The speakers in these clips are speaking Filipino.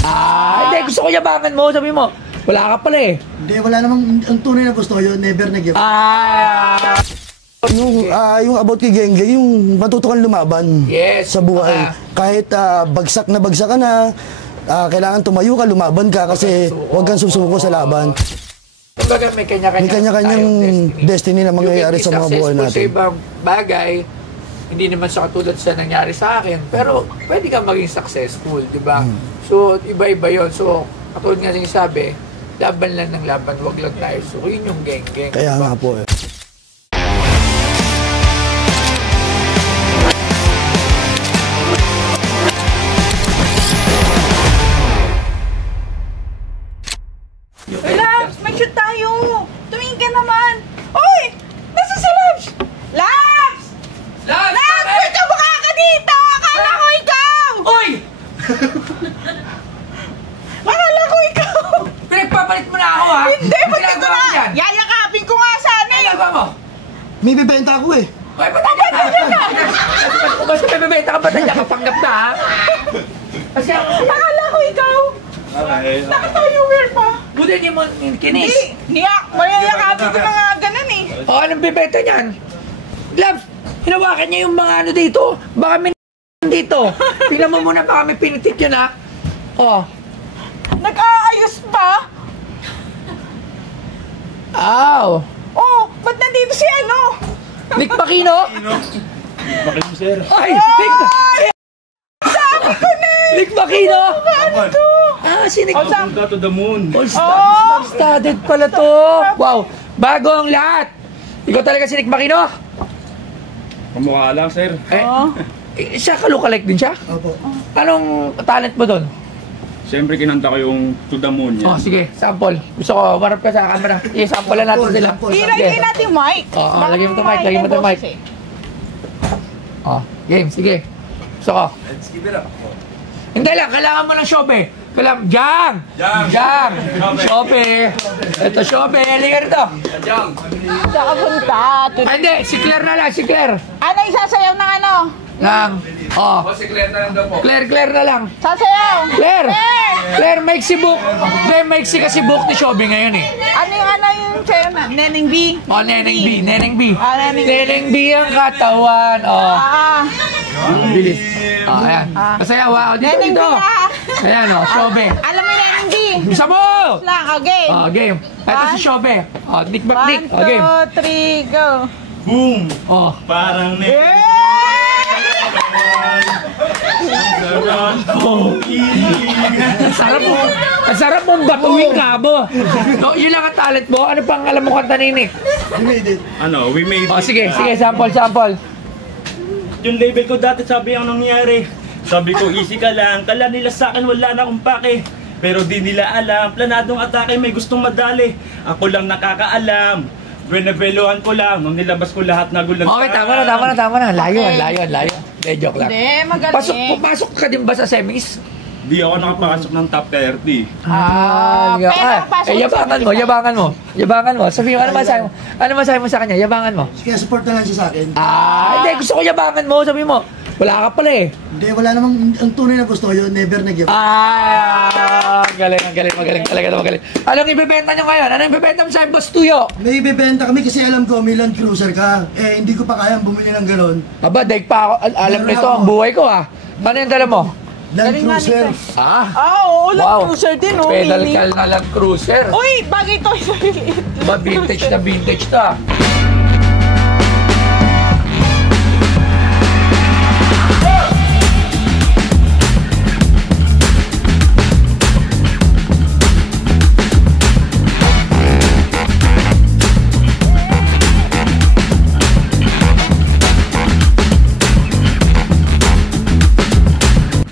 Hindi, gusto ko yabangan mo, sabi mo. Wala ka pala eh. Hindi, wala namang, ang tunay na gusto ko yun, never nag-give. Yung about kay Genge, yung matuto kang lumaban sa buhay. Kahit bagsak ka na, kailangan tumayo ka, lumaban ka kasi huwag kang susuko sa laban. Kumbaga may kanya-kanyang destiny na mangyayari sa mga buhay natin. Sa ibang bagay, hindi naman siya katulad sa nangyari sa akin, pero pwede kang maging successful, di ba? So, iba-iba yun. So, katulad nga sabi, laban lang ng laban, wag lang tayo. So, yun yung geng-geng. Kaya nga po eh. Labs, may shoot tayo! Tumingin ka naman! Uy! Nasa si Labs! Labs! Labs! Ba't yung mukha ka dito? Akala ko ikaw! Uy! Akala ko ikaw! Pinagpapalit mo na ako, ha? Hindi! Ba't ito na? Yayakapin ko nga sana eh! Ano mo? May bibenta ako eh. Uy, ba't nandiyan ka? Basta may bibenta ka, ba't nandiyan ka? Panggap na, ha? Kasi akala ko ikaw! Naka-tower pa! buti niyo mo kinis. Mayayakapin ko na nga ganun eh. O, anong bibenta niyan? Labs, hinawakan niya yung mga ano dito. Baka may dito. Tingnan mo muna, baka may pinitik yun, ha? O. Nag-aayos pa? Aw. Oh, ba't nandito si ano? Nick Pacino? Nick Pacino, sir. Ay, Nick Pacino! Sabi ko na eh! Nick Pacino! Ano to? Si Nick Pacino. To the moon. Star-studded pala to. Wow, bago ang lahat. Ikaw talaga si Nick Pacino? Kamukha lang, sir. Siya ka-lookalike din siya? Opo. Anong talent mo doon? Siyempre, kinanta ko yung To the Moon yan. Sige, sample. Gusto ko, marap ka sa camera. I-sample na natin sila. Ilagay natin yung mic. Lagay mo ito mic, lagay mo ito mic. Game, sige. Gusto ko. Let's give it up. Hindi lang, kailangan mo ng Shobe. Jang! Jang! Shobe! Ito, Shobe. Halika rito. Jang! Saka punta. Hindi, si Claire na lang, si Claire. Ano isasayaw ng ano? Si Claire na lang daw po. Claire na lang. Sasayaw! Claire, maiksi book. Maiksi kasi book ni Shobe ngayon eh. Ano yung sayaw na? Neneng B? Neneng B. Neneng B. Neneng B ang katawan. Bilis. Ayan. Masayaw ha. Neneng B Dito. na. Ayan Shobe. Alam mo Neneng B? Bisa mo! Lang, game. Game. Ito si Shobe. Nick. 1, 2, 3, go. Boom! Parang Ang sarap mong batuin ka mo. Yun lang ang talent mo. Ano pang alam mo kanta ni Nick? We made it. Sige, sample. Yung label ko dati, sabi ang nangyari. Sabi ko, easy ka lang. Kala nila sa akin, wala na akong pake. Pero di nila alam, planadong atake, may gustong madali. Ako lang nakakaalam. Benebelohan ko lang, nung nilabas ko lahat na gulang. Okay, tama na. Layo. Hindi, joke lang. Hindi, magaling. Pasok ka din ba sa semis? Di ako nakapasok ng top 30. Yabangan mo. Sabi mo, ano masabi mo sa kanya? Yabangan mo. Kaya support na lang siya sa akin. Hindi, gusto ko yabangan mo. Sabi mo, wala ka pala eh. Hindi, wala namang, ang tunay na gusto ko yun, never nag-give. Magaling talaga. Anong ibebenta nyo ngayon? Anong ibebenta mo sa Boss Tuyo? May ibebenta kami kasi alam ko, may Land Cruiser ka. Hindi ko pa kayang bumili ng gano'n. Aba, daig pa ako. Alam nito ang buhay ko ha. Ano yung dala mo? Land Cruiser. Oo, Land Cruiser din oh. Pedal cal na Land Cruiser. Uy, bagay to. Vintage na.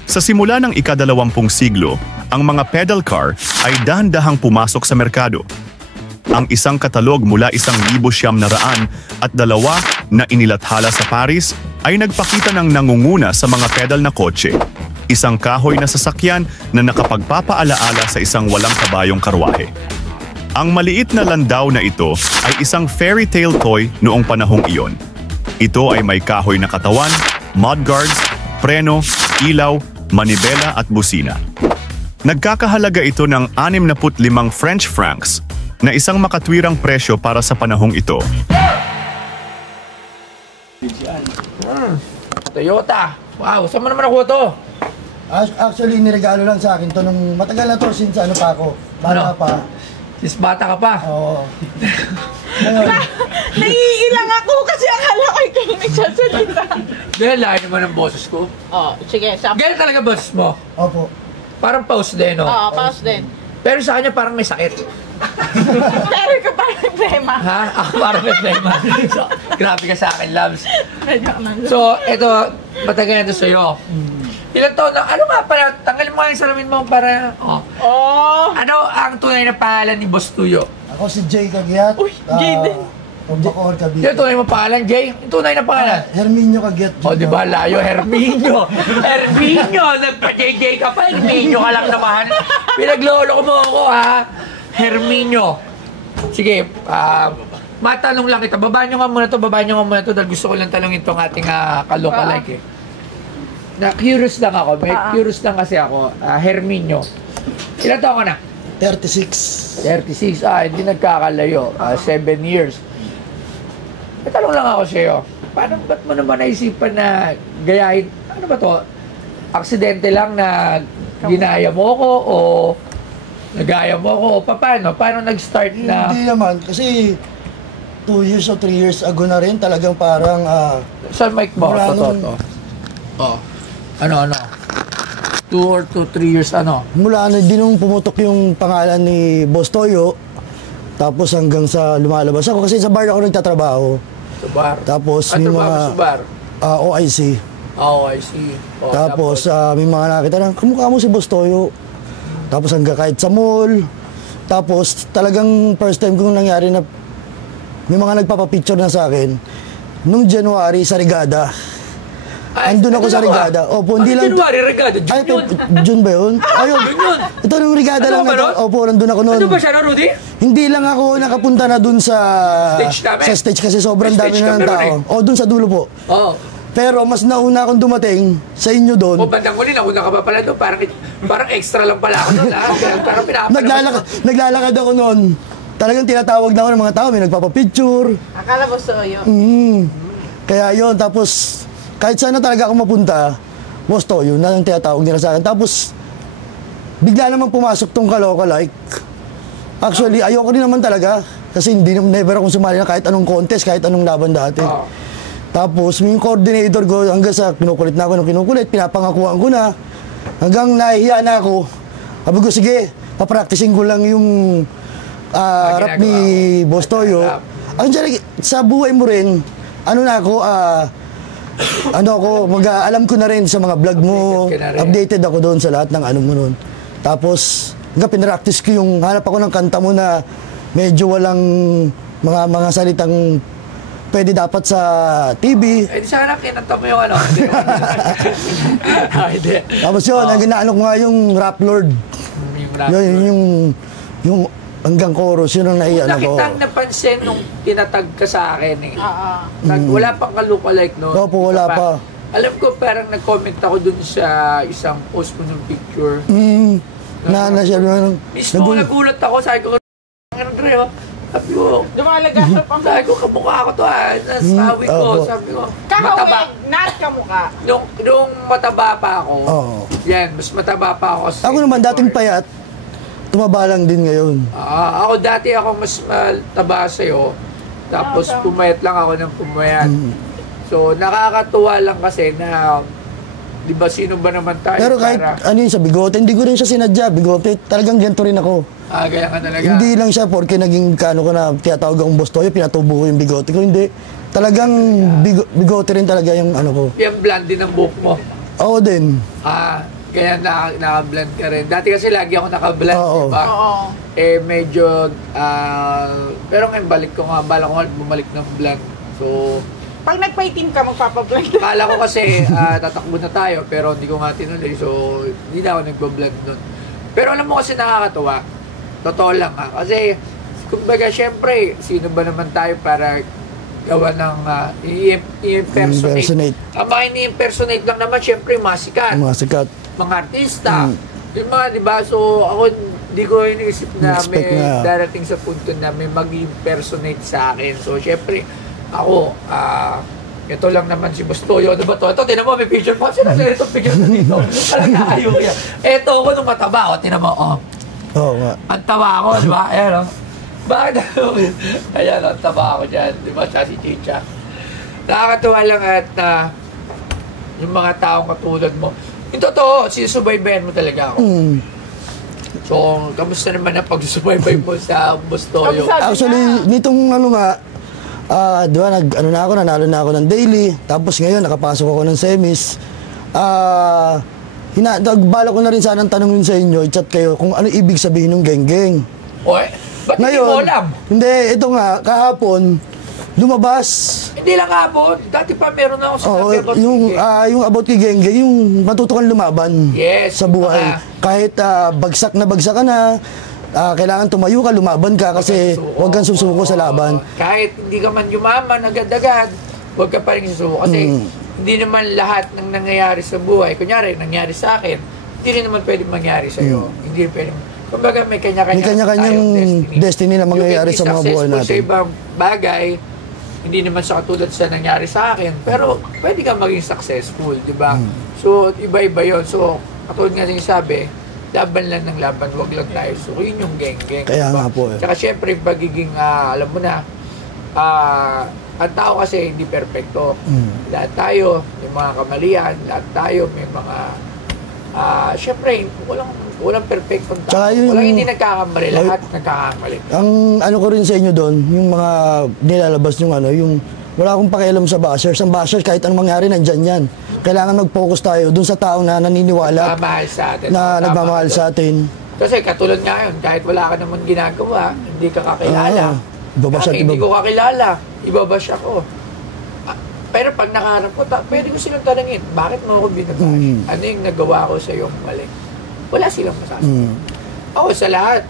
Sa simula ng ika-20 siglo, ang mga pedal car ay dahan-dahang pumasok sa merkado. Ang isang katalog mula 1,900 at 2 na inilathala sa Paris ay nagpakita ng nangunguna sa mga pedal na kotse. Isang kahoy na sasakyan na nakapagpapaalaala sa isang walang kabayong karwahe. Ang maliit na landaw na ito ay isang fairy tale toy noong panahong iyon. Ito ay may kahoy na katawan, mudguards, preno, ilaw, manibela at busina. Nagkakahalaga ito ng 65 French francs na isang makatwirang presyo para sa panahong ito. Toyota. Wow, saan mo naman ako to? Actually, niregalo lang sa akin to nung matagal na to since ano pa ako. Bata Ano? pa. Sis bata ka pa. Oo. Ngayon, Naiilang ako kasi akala ko ikaw yung nagsasalita. Dahil lahat naman ang boses ko. Oh, sige. Ganyan talaga boses mo. opo. Parang pause din, no? Oo, paus din. Pero sa kanya parang may sakit. Pero ka parang problema. Ha? Ako parang may problema. So, grabe ka sa akin, loves. Medyo ka man. So, ito, matagal na ito sa'yo. Ilan taon na, ano nga pala, tanggalin mo nga yung salamin mo para, oh. Oh! Ano ang tunay na pangalan ni Boss Tuyo? Ako si Jay Cagiat. Uy, Jay din. From Bacoor, Cavite. Yung tunay mo pangalan, Jay? Yung tunay na pangalan? Herminio Cagiat. O, di ba, layo, Herminio. Herminio, nagpa-JJ ka pa, Herminio ka lang naman. Pinaglolo ko mo ako, ha? Herminio. Sige, matanong lang kita. Babaan nyo nga muna to, dahil gusto ko lang talongin itong ating kalokalike, eh. Na-curious lang ako, curious lang kasi ako, Herminio. Ilan taon ka na? 36. 36, hindi nagkakalayo. 7 years. May tanong lang ako sa'yo. Ba't mo naman naisipan na gayahin, ano ba to? Aksidente lang na ginaya mo ko o nagaya mo ko o paano? Paano nag-start na? Hindi naman, kasi 2 years o 3 years ago na rin talagang parang Saan mic mo? Mula To. nung- Oh. Ano? 2 or 3 years ano? mula na din nung pumutok yung pangalan ni Boss Toyo, tapos hanggang sa lumalabas ako kasi sa bar ako nagtatrabaho. Sa bar? Tapos Ano may ba mga sa bar? OIC. Oh, I see. Oh, Tapos may mga nakita na, kamukha mo si Boss Toyo. Tapos hanggang kahit sa mall. Tapos talagang first time kong nangyari na may mga nagpapapicture na sa akin. Nung January sa Rigada. Andun ako sa Rigada. Opo, hindi lang. January, Rigada. June Ay, yun. June ba yun? Ayun. June yun. Ito nung Rigada Ano lang. ba nun? Opo, nandun ako noon. Ano ba siya, no, Rudy? Hindi lang ako nakapunta na dun sa Stage namin? sa stage kasi sobrang May dami stage na ng ka, tao. meron O, dun sa dulo po. Oo. Pero mas nauna akong dumating sa inyo doon. O, bandang huli, nauna ka pa pala doon. Parang extra lang pala ako doon, ha? Parang pinapalabas. Naglalakad ako noon. Talagang tinatawag na ako ng mga tao, may nagpapapicture. Akala mo sa oyo. Kaya yon, tapos kahit saan na talaga ako mapunta, Boss Toyo, yun na ang tinatawag nila sa akin. Tapos, bigla naman pumasok tong Kalokalike. Actually, ayoko rin naman talaga. Kasi never akong sumali na kahit anong contest, kahit anong laban dati. Tapos, may coordinator ko hanggang sa kinukulit na ako ng kinukulit, pinapangakuan ko na. Hanggang nahihiya na ako. Sabi ko, sige, papracticing ko lang yung rap ni Boss Toyo. Ang sa buhay mo rin, ano na ako, alam ko na rin sa mga vlog mo, updated ako doon sa lahat ng ano mo noon. Tapos, hanggang pinractice ko yung hanap ako ng kanta mo na medyo walang mga salitang pwede dapat sa TV. Eh, di sana kinanta mo yung ano. Hindi. Tapos yun, ang ginaano ko nga yung Rap Lord. Yung hanggang chorus, yun ang naiano ko. Nakitang napansin nung tinatag ka sa akin eh. Oo. Wala pang ka-lookalike no? Opo, wala pa. Alam ko parang nag-comment ako dun sa isang post mo ng picture. Na siya Mismo nagulat ako, sabi ko, ano Dre, oh? Sabi ko, Dumalagasap ang sabi ko, kamukha ko to ah. Nasawi ko, opo. sabi ko, mataba. kahawig, not kamukha. Nung mataba pa ako, Oo. yan, mas mataba pa ako. Ako naman, dating payat, tumaba lang din ngayon. Ako dati ako mas mataba sa'yo, tapos pumayat lang ako ng pumayat. So, nakakatuwa lang kasi na, di ba, sino ba naman tayo Pero kahit ano yun sa bigote, hindi ko rin siya sinadya. Bigote, talagang ganito rin ako. Gaya ka talaga. Hindi lang siya porque naging kano ko na tinatawag akong Boss Toyo, pinatubo ko yung bigote ko. Hindi. Talagang bigote rin talaga yung ano ko. Yung blonde din ang buhok mo. Oo din. Kaya naka-blend ka rin. Dati kasi lagi ako naka-blend, Oo. diba? Oo. Eh, medyo, pero ngayon balik ko nga, bala ko bumalik ng blend. So, Pag nagpaitim ka, magpapablend. akala ko kasi tatakbo na tayo, pero hindi ko nga tinuloy. So, hindi na ako nagbo-blend nun. Pero alam mo kasi nakakatuwa. Totoo lang ha. Kasi, kumbaga, syempre, sino ba naman tayo para gawa ng i-impersonate. Impersonate. Ang mga ini-impersonate lang naman, syempre, mga sikat. Mga sikat. Mga artista. Yung mga, di ba? So, ako, hindi ko iniisip na Expect may na. darating sa punto na may mag-impersonate sa akin. So, syempre, ako, ito lang naman si Bustoyo. Ano ba to? Ito, tinan mo, may picture pa. Sino ito picture na dito? Talaga ayaw yan. Ito ako nung mataba. O, tinan mo, Oo nga. ang taba ako, di ba? Ayan, Bakit ako? Ayan, ang taba ako dyan. Di ba? Siya si Chicha. Nakakatuwa lang at yung mga taong katulad mo. Yung totoo, sinusubaybayan mo talaga ako. So, kamusta naman ang pagsusubaybay mo sa Bustoyo? Actually, nitong ano nga, di ba, nanalo na ako ng daily, tapos ngayon, nakapasok ako ng semis. Nagbala ko na rin sanang tanongin sa inyo, i-chat kayo kung ano ibig sabihin ng geng-geng. Oy, ba't hindi mo alam? Hindi, ito nga, kahapon, lumabas. Hindi lang hapon. Dati pa meron na ako Oo, sinabi about yung about kay geng-geng, yung matuto kang lumaban Yes, sa buhay. Kahit bagsak ka na, kailangan tumayo ka, lumaban ka kasi huwag kang susuko sa laban. Kahit hindi ka man yumaman agad-agad, huwag ka pa rin susuko. Kasi hindi naman lahat ng nangyayari sa buhay, kunyari, nangyari sa akin, hindi rin naman pwedeng mangyari sa'yo. Hindi rin pwedeng, kumbaga may May kanya-kanya kanya-kanyang destiny na mangyayari sa mga buhay Sa natin. ibang bagay, hindi naman siya katulad sa nangyari sa akin, pero pwede kang maging successful, di ba? So, iba-iba yun. So, katulad nga yung sabi, laban lang ng laban, wag lang tayo. So, yun yung geng-geng. Kaya diba? nga po eh. Tsaka syempre, pagiging, alam mo na, ang tao kasi hindi perfecto. Lahat tayo, may mga kamalian, lahat tayo, may mga, syempre, walang perfectong tao. Tsaka yun- Walang hindi nagkakamali, lahat nagkakamali. Ang ano ko rin sa inyo doon, yung mga nilalabas yung yung wala akong pakialam sa bashers. Ang bashers, kahit anong mangyari, nandyan yan. Kailangan mag-focus tayo doon sa taong na naniniwala, Nagmamahal sa atin. na Tama nagmamahal ka sa doon. atin. Kasi katulad nga yun, kahit wala ka naman ginagawa, hindi ka kakilala. Ibabash at Hindi ibab- ko kakilala, ibabash ako. Pero pag nakaharap ko, pwede ko silang tanungin, bakit mo ako binabash? Ano yung nagawa ko sa iyong mali? Wala silang masasabi. Ako sa lahat,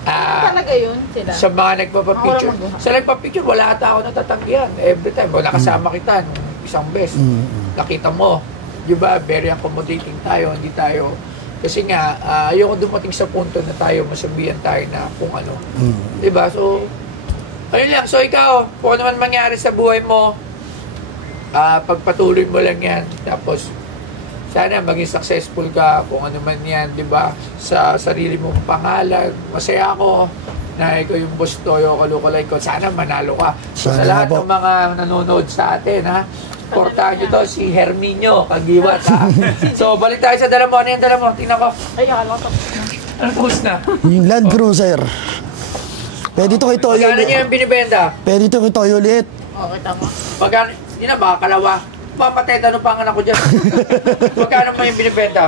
Talaga yun sila. sa mga nagpapapicture, Ako lang sa nagpapicture, wala ata ako natatanggihan. Every time, nakasama kita nung isang beses. Nakita mo, di ba, very accommodating tayo, hindi tayo, kasi nga, ayoko dumating sa punto na tayo, masabihan tayo na kung ano. Di ba? So, ayun lang. So, ikaw, kung ano man mangyari sa buhay mo, pagpatuloy mo lang yan. Tapos, sana maging successful ka kung ano man yan, di ba? Sa sarili mong pangalan. Masaya ako na ikaw yung Bustoyo, kalukalay ko. Sana manalo ka. So, sa Sana lahat po. ng mga nanonood sa atin, ha? Portahan nyo to, si Herminio Kagiwat, ha? So, balik tayo sa dala mo. Ano yung dala mo? Tingnan ko. Ay, akala ko. Ano post na? Yung Land Cruiser. Pwede ito kay Toyo Magkano niya yung binibenta? Pwede ito kay Toyo ulit. Okay, tama. Magkano? Hindi na ba? Kalawa? Papatay, tanong pa ang anak ko dyan. Magkano mo yung binibenta?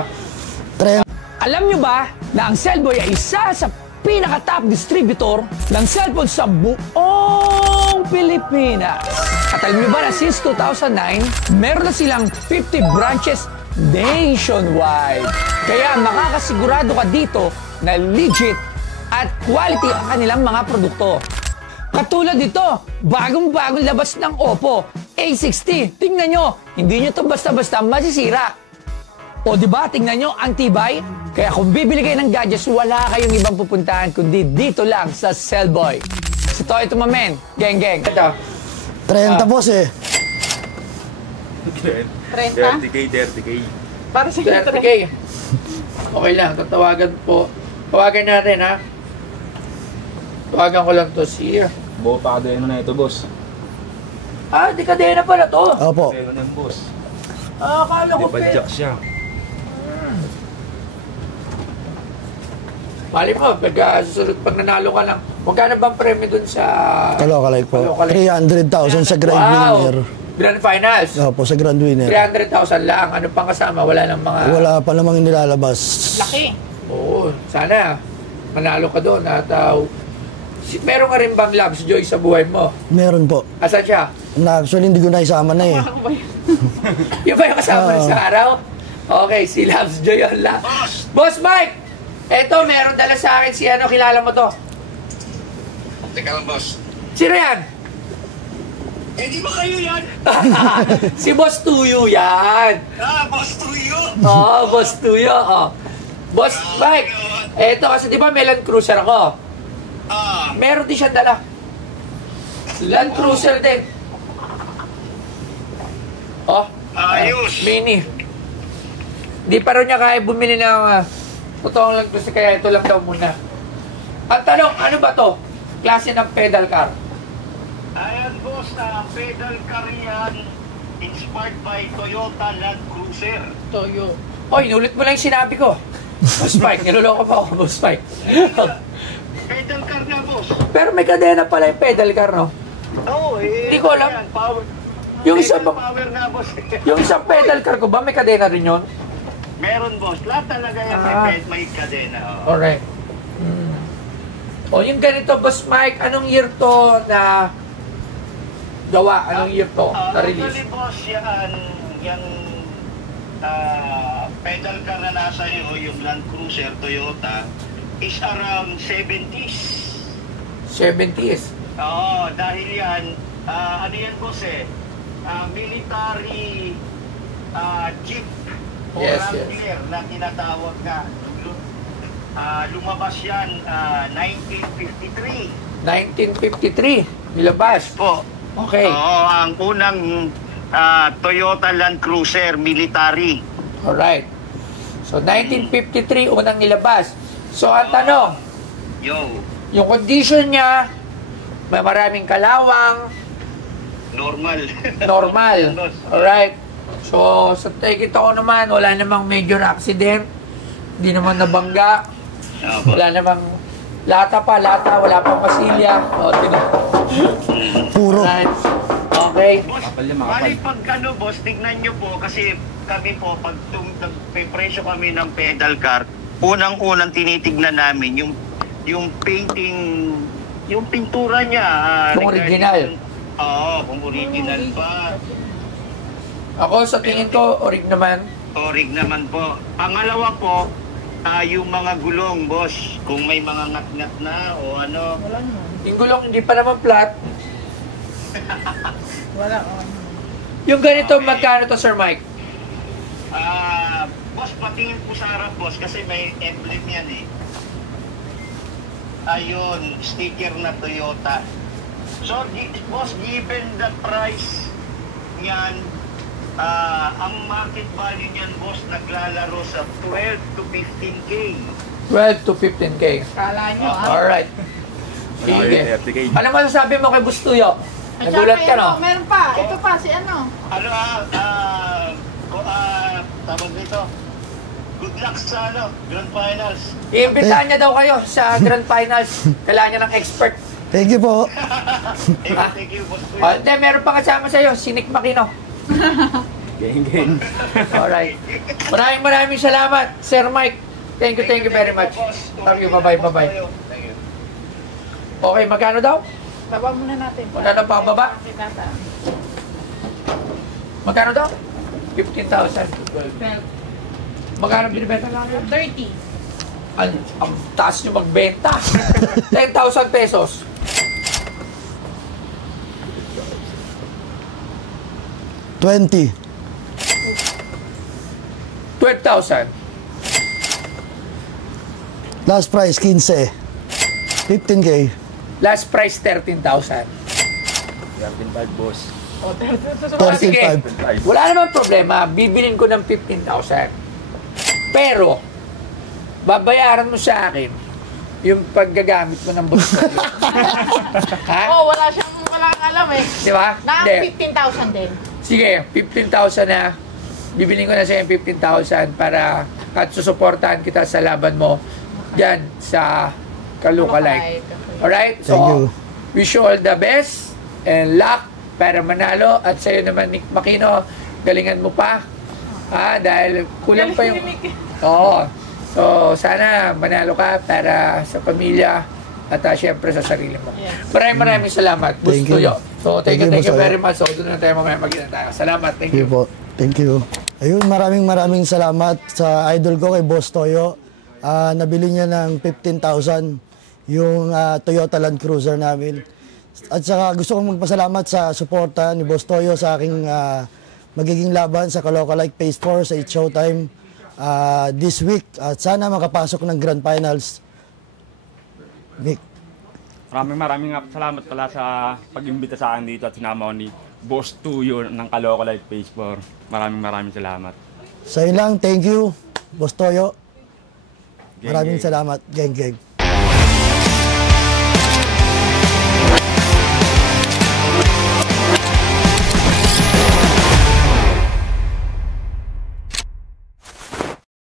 Alam nyo ba na ang Cellboy ay isa sa pinaka-top distributor ng cellphone sa buong Pilipinas? At alam nyo ba na since 2009, meron na silang 50 branches nationwide. Kaya makakasigurado ka dito na legit at quality ang kanilang mga produkto. Katulad nito, bagong-bagong labas ng Oppo A60. Tingnan nyo, hindi nyo to basta-basta masisira. O diba, tingnan nyo, ang tibay. Kaya kung bibili kayo ng gadgets, wala kayong ibang pupuntahan kundi dito lang sa Cellboy. Si Toy Tumamen, geng-geng. Ito. 30 boss eh. 30? 30K. Para sa 30K. Okay lang, tawagan natin, ha? Tawagan ko lang to si... Buo pa kadeno na ito, boss. Di kadena pala to. Opo. Kadeno ng boss. Akala ko Di padjak siya. Mali mo, susunod pag nanalo ka lang. Magkano bang premyo dun sa... Kalokalike po. Kalokalike? 300,000 sa grand winner. Grand Finals. Opo, sa grand winner. 300,000 lang. Ano pang kasama? Wala nang mga... Wala pa namang nilalabas. Laki. Oo, sana manalo ka doon at meron ka rin bang Loves Joy sa buhay mo? Meron po. Asan siya? Actually, hindi ko na isama na eh. Yung ba yung kasama sa araw? Okay, si Loves Joy yun lang. Boss Mike! Eto, meron dala sa akin si kilala mo to? Teka lang, boss. Sino yan? Hindi ba kayo yan? Si Boss Tuyo yan. Boss Tuyo! Oo, Boss Tuyo. Oh. Boss Mike, eto kasi di ba may Land Cruiser ako? Meron din siyang dala. Land Cruiser din. Oh, Ayos. mini. Di pa rin niya kaya bumili ng totoong Land Cruiser, kaya ito lang daw muna. Ang tanong, ano ba to? Klase ng pedal car. Ayan, boss, pedal car yan. Inspired by Toyota Land Cruiser. Toyo. Oy, inulit mo lang yung sinabi ko. Boss Mike, niloloko pa ako, Boss Mike. Pedal car na, boss. Pero may kadena pala yung pedal car, no? Oo, Hindi ko alam. Ayan, power. Yung isang, Power na, boss. yung isang pedal car ko ba, may kadena rin yun? Meron, boss. Lahat talaga yan may kadena. Oh. Alright. O, yung ganito, Boss Mike, anong year to na gawa? Anong year to na release? Actually, boss, yung pedal car na nasa iyo, yung Land Cruiser Toyota, is around 70s. 70s. Oo, dahil yan, ano yan, boss military jeep o Yes, Wrangler na tinatawag na. Lumabas yan 1953. 1953, nilabas. Po. Okay. Oo, ang unang Toyota Land Cruiser military. Alright. So, 1953, unang nilabas. So, ang tanong, Yo, yung condition niya, may maraming kalawang, normal. normal. Alright. So, sa tingin ko naman, wala namang major accident. Hindi naman nabangga. Wala namang lata, wala pang pasilya. O, Puro. Right. Okay. Boss, bali pag ano, boss, tignan nyo po kasi kami po, pag presyo kami ng pedal car, unang-unang tinitignan namin yung painting, yung pintura niya. Kung original. Oo, kung original pa. Ako, sa tingin ko, orig naman. Orig naman po. Pangalawa po, yung mga gulong, boss, kung may mga ngat-ngat na o ano. Yung gulong, hindi pa naman flat. Wala. Yung ganito, Okay. magkano to, Sir Mike? Boss, patingin po sa harap, boss, kasi may emblem yan Ayun, sticker na Toyota. So, boss, given the price niyan, ang market value niyan, boss, naglalaro sa 12 to 15K. 12 to 15K. Kala nyo, Alright. Sige. Ano masasabi mo kay Bustuyo? Ay, Nagulat ka, no? Meron pa. Ito pa, si ano. Ano, tawag dito, good luck sa Grand Finals. Iimbitahan niya daw kayo sa Grand Finals. Kailangan niya ng expert. Thank you po. Thank you, boss. Hindi, meron pa kasama sa'yo, si Nick Makino. Gang. Alright. Maraming salamat, Sir Mike. Thank you very much. Thank you, bye-bye. Thank you. Okay, magkano daw? Baba muna natin. Wala na pa baba? Magkano daw? 15,000. Magkano binibenta lang? 30. Ang taas nyo magbenta. 10,000 pesos. 20. 12,000. Last price, 15. 15K. Last price, 13,000. 13.5, boss. Sige, 35. wala namang problema. Bibilin ko ng 15,000. Pero, babayaran mo sa akin yung paggagamit mo ng boss ko. Ha? Oh, wala kang alam Di ba? Na Hindi. 15,000 din. Sige, 15,000 na. Bibilin ko na sa 15,000 para at susuportahan kita sa laban mo dyan sa Kalukalike. Alright? So, Thank you. wish you all the best and luck para manalo. At sa'yo naman, Nick Makino, galingan mo pa. Dahil kulang pa yung... Oo. So, sana manalo ka para sa pamilya at syempre sa sarili mo. Yes. Maraming salamat. Thank you. Bustuyo. So, thank you Boss very Oyo. much. So, doon na tayo mamaya magkita tayo. Salamat. Thank Thank you. you po. Thank you. Ayun, maraming salamat sa idol ko kay Boss Toyo. Nabili niya ng 15,000 yung Toyota Land Cruiser namin. At saka gusto kong magpasalamat sa suporta ni Boss Toyo sa aking magiging laban sa Kalukalike Phase 4 sa It's Showtime. this week at sana makapasok ng Grand Finals. Nick. Maraming salamat pala sa pag-imbita sa akin dito at sinama ko ni Boss Tuyo ng Kaloka Life Page 4. Maraming salamat. Sa lang, thank you, Boss Toyo. Geng, Maraming geng. salamat, geng.